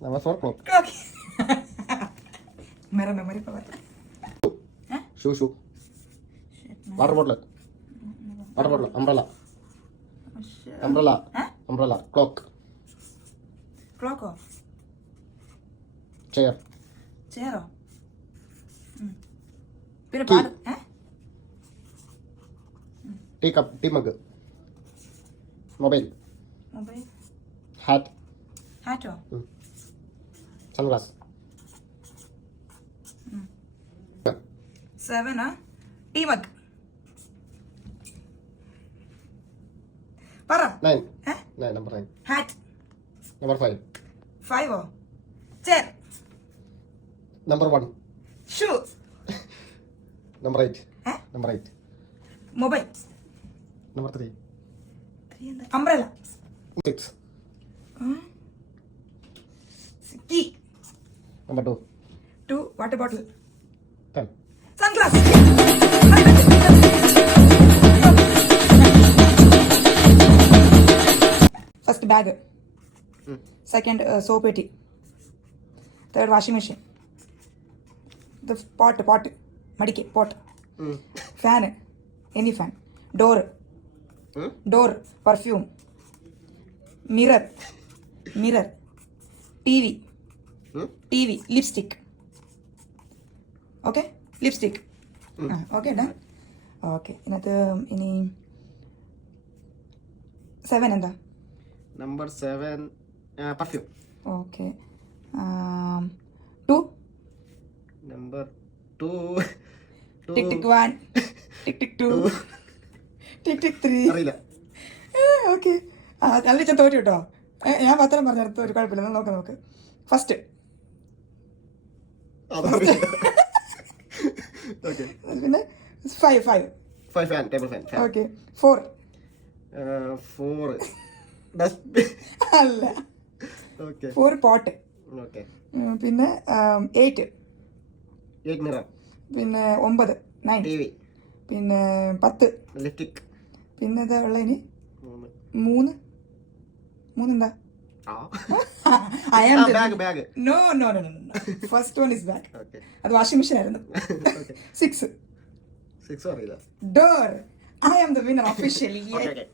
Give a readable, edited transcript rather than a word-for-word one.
Number 4, clock. Clock. मेरा memory power. Shoe. Water bottle. Umbrella. Clock. Clock. Chair. പിന്നെ Key. പാട് Tea cup, tea mug. Mobile. Mobile Hat. ഹാറ്റോ Sunglass. 7 tea mug പറ 9. Number 9. Hat Number 5. 5 chair Number 1. Shoe Number 8. Number 8. Mobile Number 3. Umbrella 6. Key Number 2. 2 water bottle 10. Sunglass first bag second soap പെട്ടി third washing machine ഇത് pot മടിക്ക് pot ഫാന് എനി fan door perfume mirror T V lipstick okay lipstick okay done okay ഇതിനകത്ത് ഇനി 7 എന്താ Number 7. Perfume. Okay 2 Number 2. ടിക് ടിക് 1 ടിക് ടിക് 2 ടിക് ടിക് 3 അറിയില്ല. Okay നല്ല ഞാൻ തോറ്റു കേട്ടോ ഞാൻ പത്രം പറഞ്ഞെടുത്ത് ഒരു കുഴപ്പമില്ല നോക്ക് ഫസ്റ്റ് Okay. പിന്നെ 5 fan, table fan. Okay 4 4. Dustbin. അല്ല Okay. 4 pot Okay. പിന്നെ 8 8 mirror. പിന്നെ 9 9 TV. പിന്നെ 10 Lipstick. പിന്നെ എന്താ ഉള്ള ഇനി 3. 3 എന്താ Ah. I am the Bag. No. First one is bag. Okay. അത് വാഷിംഗ് മെഷീൻ ആയിരുന്നു. 6 അറിയില്ല. Door. I am the winner officially. Okay.